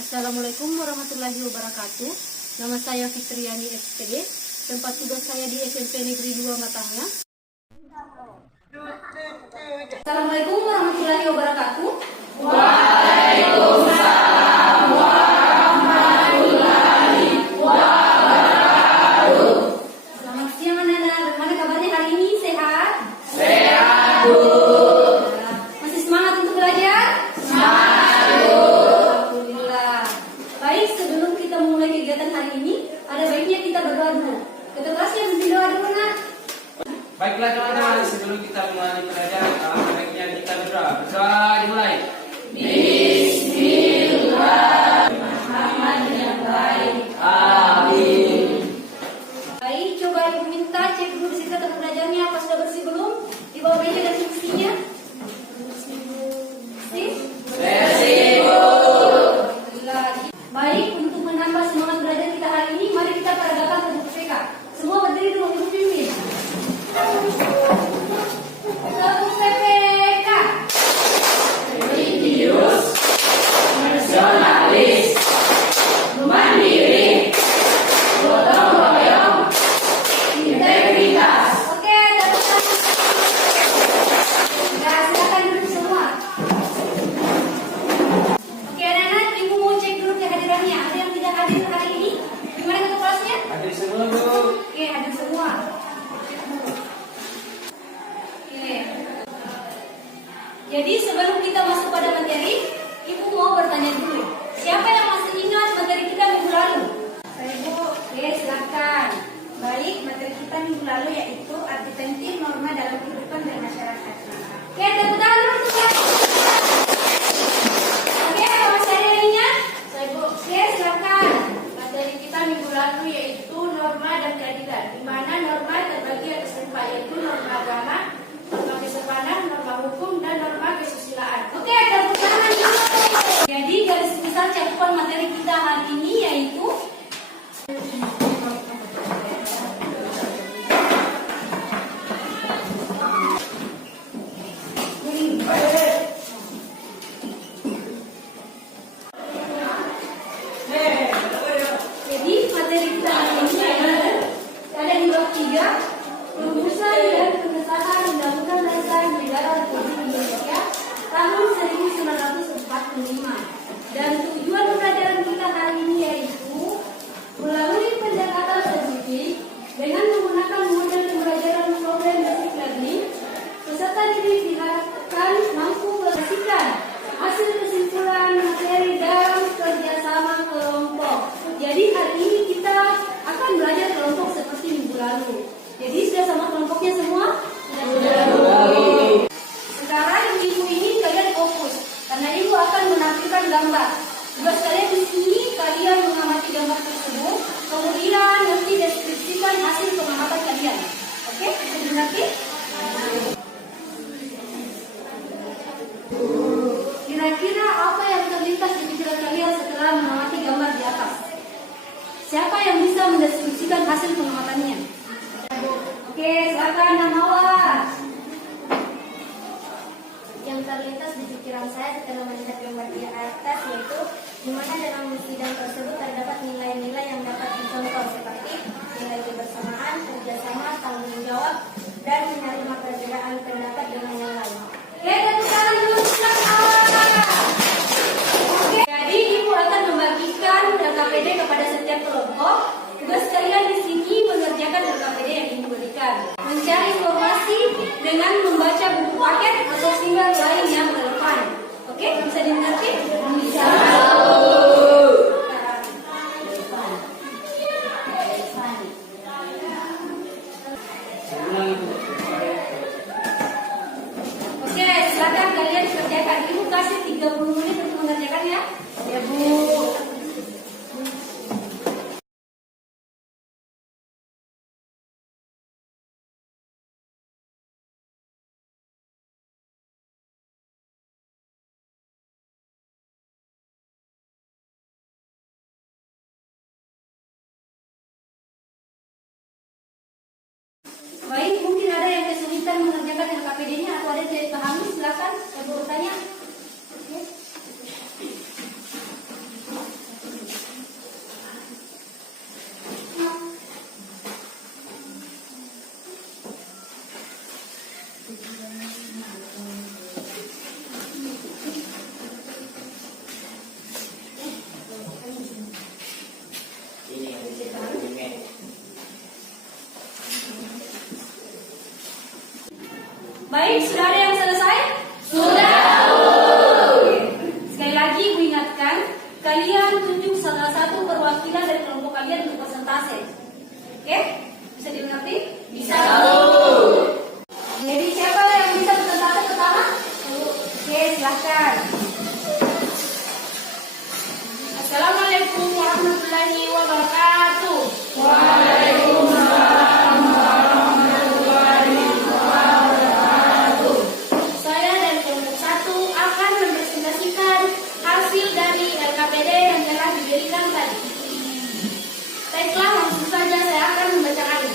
Assalamualaikum warahmatullahi wabarakatuh. Nama saya Fitriani SPD. Tempat tugas saya di SMP Negeri 2 Matangnya. Assalamualaikum warahmatullahi wabarakatuh. Waalaikumsalam warahmatullahi wabarakatuh. Selamat siang anak-anak. Bagaimana kabarnya hari ini? Sehat? Sehat, Bu. Masih semangat untuk belajar? Sebelum kita mulai kegiatan hari ini, ada baiknya kita berdoa dulu. Ketua kelas yang berdoa dulu, nak. Baiklah teman-teman, sebelum kita mulai pelajaran, ada baiknya kita berdoa. Berdoa dimulai. Bismillahirrahmanirrahim. Amin. Baik, coba ibu minta cek dulu di situ tempat belajarnya apa sudah bersih belum? Di bawah meja dan kursinya. Bersih? Bersih, Bu. Baik, untuk menambah semangat belajar kita hari ini, mari kita peragakan tubuh PPK. Semua berdiri dulu, duduk pimpin. Tubuh PPK. Religius, nasionalis, mandiri, gotong royong, integritas. Oke, tepuk tangan. Nah, silakan duduk semua. Oke, anak-anak, ibu mau cek dulu kehadirannya. Ada yang tidak hadir hari ini? Gimana ketua kelasnya? Hadir semua, Bu. Oke, hadir semua. Oke. Jadi sebelum kita masuk pada materi, ibu mau bertanya dulu. Siapa yang masih ingat materi kita minggu lalu? Saya, Bu. Oke, silakan. Baik, materi kita minggu lalu yaitu arti penting norma dalam kehidupan bermasyarakat. Oke, tepuk tangan dulu teman. Oke, kalau masih ada yang ingat? Saya, Bu. Oke, silakan. Materi kita minggu lalu yaitu norma dan keadilan, di mana norma terbagi atas 5, yaitu norma agama, norma kesopanan, norma hukum, dan norma kesusilaan. Oke, tepuk tangan dulu. Jadi garis besar cakupan materi kita hari ini yaitu ada di bab 3, rumusan dan pengesahan Undang-Undang Dasar Negara Republik Indonesia tahun 1945. Dan tujuan pembelajaran kita hari ini yaitu melalui pendekatan spesifik dengan menggunakan model pembelajaran problem basic learning, peserta didik diharapkan mampu menghasilkan hasil kesimpulan materi dalam kerjasama kelompok. Jadi hari ini kita akan belajar kelompok seperti minggu lalu. Jadi sudah sama kelompoknya semua? Sudah. Sekarang ibu ini kalian fokus karena ibu akan menampilkan gambar. Tugas kalian di sini kalian mengamati gambar tersebut, kemudian nanti deskripsikan hasil pengamatan kalian. Oke, bisa dimengerti? Kira-kira apa yang terlintas di pikiran kalian setelah mengamati gambar di atas? Siapa yang bisa mendeskripsikan hasil pengamatannya? Oke, silakan Namawa. Yang terlintas di pikiran saya setelah melihat gambar di atas yaitu di mana dalam sidang tersebut terdapat nilai-nilai yang dapat dicontoh seperti nilai kebersamaan, kerjasama, tanggung jawab, dan menerima perbedaan pendapat dengan yang lain. Oke, tepuk tangan dulu. Oke, jadi ibu akan membagikan LKPD kepada setiap kelompok. Tugas kalian di sini mengerjakan LKPD yang ibu berikan. Mencari informasi dengan membaca buku paket atau simbol lain yang relevan. Oke, bisa dimengerti? Bisa. Oke, silakan kalian kerjakan. Ibu kasih 30 menit untuk mengerjakan ya. Ya, Bu. Baik, mungkin ada yang kesulitan mengerjakan LKPD-nya atau ada yang tidak pahami, silakan saya bertanya. Oke. Baik, sudah ada yang selesai? Sudah. Oke. Sekali lagi ibu ingatkan, kalian tunjuk salah satu perwakilan dari kelompok kalian untuk persentase. Oke? Bisa dimengerti? Bisa. Jadi siapa yang bisa persentase pertama? Oke, silahkan. Assalamualaikum warahmatullahi wabarakatuh. Saya dari kelompok 1 akan mempresentasikan hasil dari LKPD yang telah diberikan tadi. Baiklah, langsung saja saya akan membacakannya.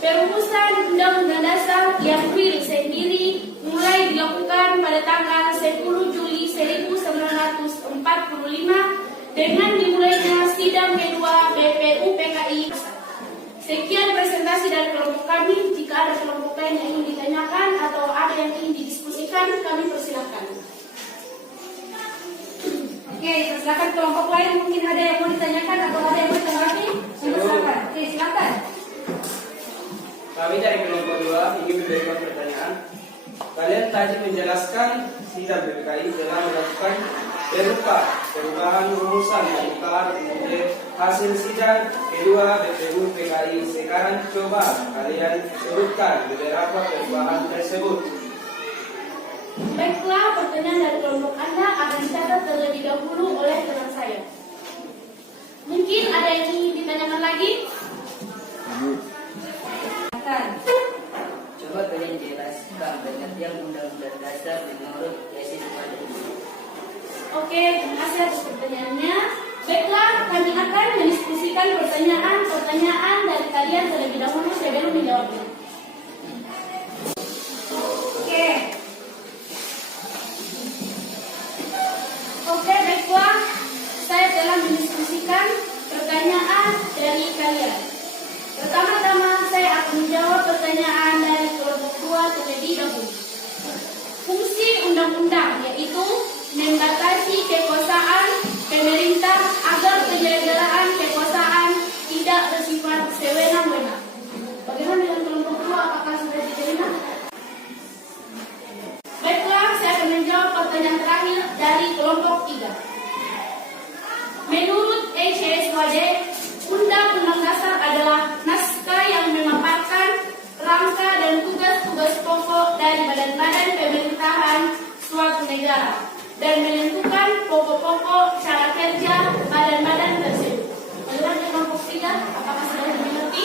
Perumusan Undang-Undang Dasar yang sendiri mulai dilakukan pada tanggal 10 Juli 1945 dengan dimulainya sidang kedua BPU PKI. Sekian presentasi dari kelompok kami. Jika ada kelompok lain yang ingin ditanyakan atau ada yang ingin didiskusikan, kami persilahkan. Oke, silakan kelompok lain, mungkin ada yang mau ditanyakan atau ada yang mau ditanggapi. Silakan. Oke, silakan. Kami dari kelompok 2 ingin memberikan pertanyaan. Kalian tadi menjelaskan sidang BPKI telah melakukan perubahan rumusan pembukaan kemudian hasil sidang kedua BPU PKI. Sekarang coba kalian sebutkan beberapa perubahan tersebut. Baiklah, pertanyaan dari kelompok Anda akan dicatat terlebih dahulu oleh teman saya. Mungkin ada yang ingin ditanyakan lagi? Silakan. Coba kalian jelaskan pengertian Undang-Undang Dasar menurut tesis pada ini. Oke, terima kasih atas pertanyaannya. Baiklah, kami akan mendiskusikan pertanyaan dari kalian terlebih dahulu sebelum menjawabnya. Oke. Oke, baiklah. Saya telah mendiskusikan pertanyaan dari kalian. Pertama-tama saya akan menjawab pertanyaan dari kelompok 2 terlebih dahulu. Fungsi undang-undang yaitu membatasi kekuasaan pemerintah agar penyelenggaraan kekuasaan tidak bersifat sewenang-wenang. Bagaimana dengan kelompok 2? Apakah sudah diterima? Baiklah, saya akan menjawab pertanyaan terakhir dari kelompok 3. Menurut HSYD, Undang-Undang Dasar adalah naskah yang memaparkan rangka dan tugas-tugas pokok dari badan-badan pemerintahan suatu negara dan menentukan pokok-pokok cara kerja badan-badan tersebut. Bagaimana kelompok 3? Apakah sudah dimengerti?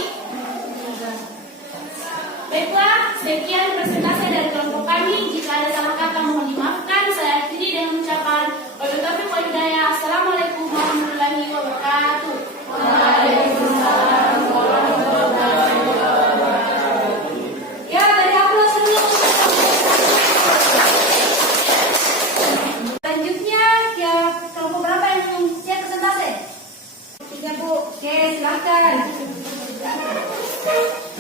Baiklah, sekian presentasi dari kelompok kami. Jika ada salah kata mohon dimaafkan. Saya akhiri dengan ucapan wabillahi taufiq wal hidayah. Assalamualaikum warahmatullahi wabarakatuh. Ya, dari aplaus dulu. Selanjutnya, ya, kelompok berapa yang siap presentasi? 3, Bu. Oke, silakan.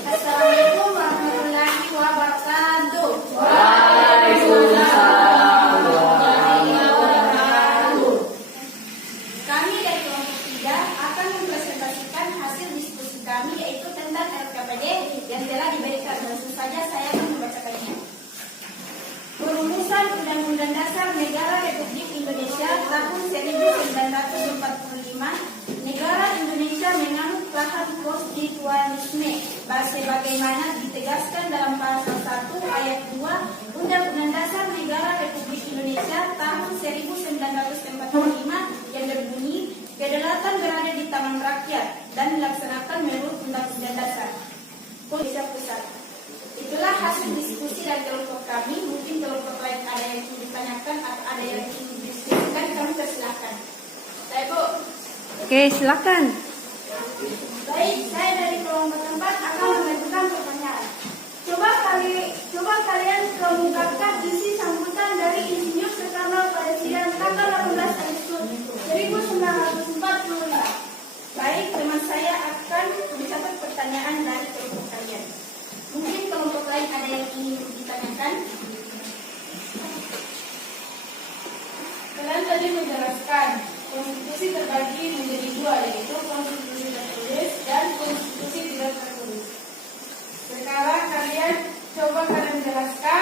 Assalamualaikum warahmatullahi wabarakatuh. Kami dari kelompok 3 akan mempresentasikan hasil diskusi kami yaitu tentang LKPD yang telah diberikan. Langsung saja saya akan membacakannya. Perumusan Undang-Undang Dasar Negara Republik Indonesia tahun 1945. Negara Indonesia menganut paham konstitusionalisme sebagaimana ditegaskan dalam pasal 1 ayat 2 Undang-Undang Dasar Negara Republik Indonesia tahun 1945 yang berbunyi, kedaulatan berada di tangan rakyat dan dilaksanakan menurut Undang-Undang Dasar Indonesia Pusat. Itulah hasil diskusi dari kelompok kami. Mungkin kelompok lain ada yang ingin ditanyakan atau ada yang ingin didiskusikan, kami persilahkan. Baik, Bu. Oke, silakan. Baik, saya dari kelompok 4 akan mengajukan pertanyaan. Coba kalian kemukakan isi sambutan dari Insinyur Soekarno pada sidang tanggal 18 Agustus 1945. Baik, teman saya akan mencatat pertanyaan dari kelompok kalian. Mungkin kelompok lain ada yang ingin ditanyakan? Kalian tadi menjelaskan konstitusi terbagi menjadi 2, yaitu konstitusi tertulis dan konstitusi tidak tertulis. Sekarang kalian menjelaskan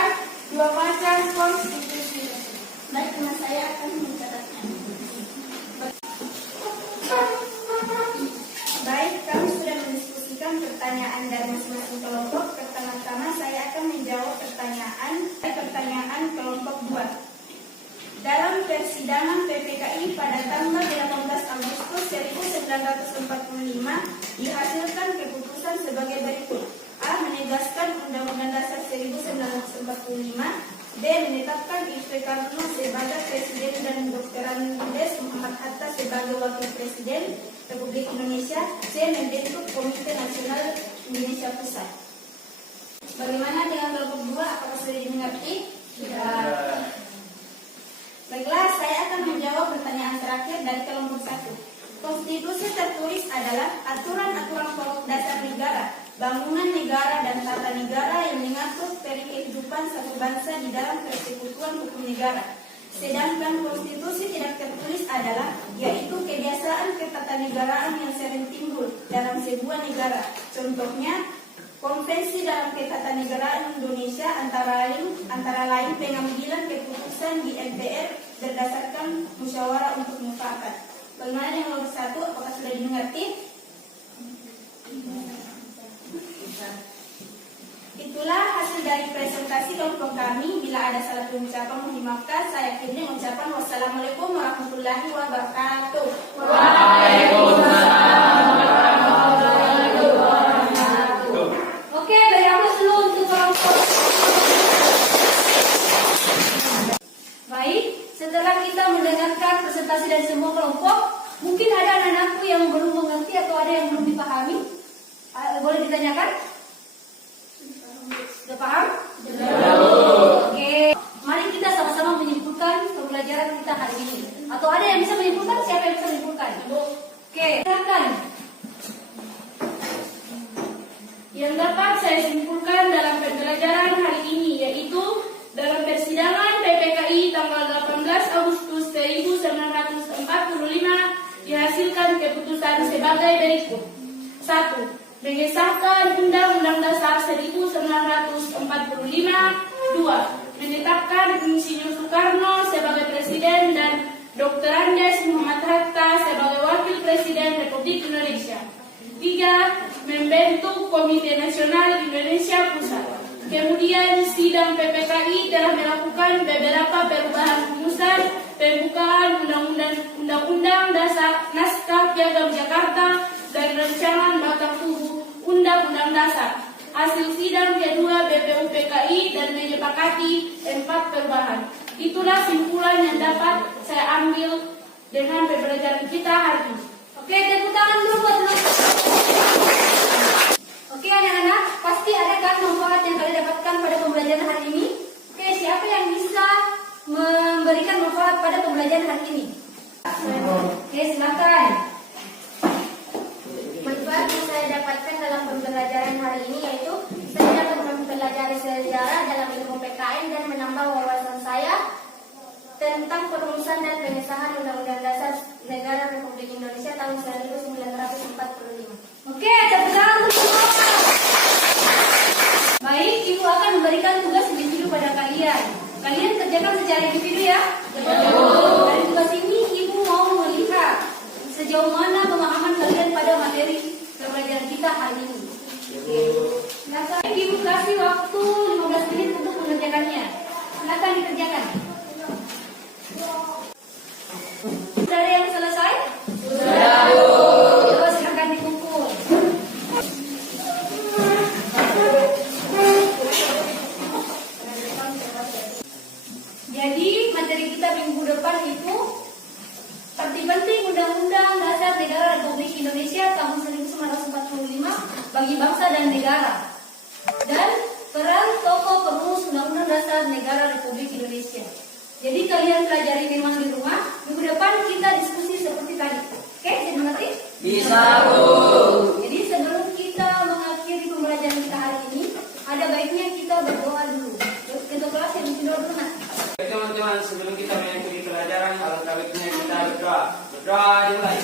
Baik, kami sudah mendiskusikan pertanyaan dari masing-masing kelompok. Pertama-tama saya akan menjawab pertanyaan kelompok 2. Dalam persidangan PPKI pada tanggal 18 Agustus 1945 dihasilkan keputusan sebagai berikut. A. Menegaskan Undang-Undang Dasar 1945. B. Menetapkan Soekarno sebagai Presiden dan Dr. Andes Muhammad Hatta sebagai Wakil Presiden Republik Indonesia. C. Membentuk Komite Nasional Indonesia Pusat. Bagaimana dengan kelompok 2? Apakah sudah dimengerti? Sudah. Baiklah, saya akan menjawab pertanyaan terakhir dari kelompok 1. Konstitusi tertulis adalah aturan-aturan pokok dasar negara, bangunan negara dan tata negara yang mengatur kehidupan satu bangsa di dalam persekutuan hukum negara. Sedangkan konstitusi tidak tertulis adalah yaitu kebiasaan ketatanegaraan yang sering timbul dalam sebuah negara. Contohnya, konvensi dalam ketatanegaraan Indonesia antara lain pengambilan keputusan di MPR berdasarkan musyawarah untuk mufakat. Bagaimana yang nomor 1? Apakah sudah dimengerti? Itulah hasil dari presentasi kelompok kami. Bila ada salah pengucapan mohon dimaafkan. Saya akhiri mengucapkan wassalamualaikum warahmatullahi wabarakatuh. Oke, beri aplaus dulu untuk kelompok. Baik, setelah kita mendengarkan presentasi dari semua kelompok, mungkin ada anak-anakku yang belum mengerti atau ada yang belum dipahami. Boleh ditanyakan? Sudah paham? Oke, mari kita sama-sama menyimpulkan pembelajaran kita hari ini. Atau ada yang bisa menyimpulkan? Siapa yang bisa menyimpulkan? Oke, silakan. Yang dapat saya simpulkan dalam pembelajaran hari ini yaitu dalam persidangan PPKI tanggal 18 Agustus 1945 dihasilkan keputusan sebagai berikut. 1. Mengesahkan Undang-Undang Dasar 1945. 2. Menetapkan Insinyur Soekarno sebagai Presiden dan Dr. Andes Muhammad Hatta sebagai Wakil Presiden Republik Indonesia. 3. Membentuk Komite Nasional Indonesia Pusat. Kemudian sidang PPKI telah melakukan beberapa perubahan rumusan pembukaan Undang-Undang Dasar, naskah Piagam Jakarta, dan rancangan batang tubuh Undang-Undang Dasar. Hasil sidang kedua BPUPKI dan menyepakati 4 perubahan. Itulah simpulan yang dapat saya ambil dengan pembelajaran kita hari ini. Oke, tepuk tangan dulu buat teman-teman. Oke anak-anak, pasti ada kan manfaat yang kalian dapatkan pada pembelajaran hari ini? Oke, siapa yang bisa memberikan manfaat pada pembelajaran hari ini? Oke, silakan. Manfaat yang saya dapatkan dalam pembelajaran hari ini yaitu saya dapat mempelajari sejarah dalam ilmu PKN dan menambah wawasan saya tentang perumusan dan pengesahan Undang-Undang Dasar Negara Republik Indonesia tahun 1945. Oke, tepuk tangan untuk semua. Baik, Ibu akan memberikan tugas individu pada kalian. Kalian kerjakan secara individu ya. Dari tugas ini Ibu mau melihat sejauh mana pemahaman kalian pada materi pembelajaran kita hari ini. Silakan Ibu kasih waktu 15 menit untuk mengerjakannya. Silakan dikerjakan. Sudah ada yang selesai? Sudah. Terus silakan dikumpul. Jadi materi kita minggu depan itu penting Undang-Undang Dasar Negara Republik Indonesia tahun 1945 bagi bangsa dan negara, dan peran tokoh perumus Undang-Undang Dasar Negara Republik Indonesia. Jadi kalian pelajari memang di rumah. Minggu depan kita diskusi seperti tadi. Oke, jadi mengerti? Bisa, Bu. Jadi sebelum kita mengakhiri pembelajaran kita hari ini, ada baiknya kita berdoa dulu. Ketua kelas yang berdoa dulu, nah. Teman-teman, sebelum kita mengikuti pelajaran, alangkah baiknya kita berdoa. Berdoa dimulai.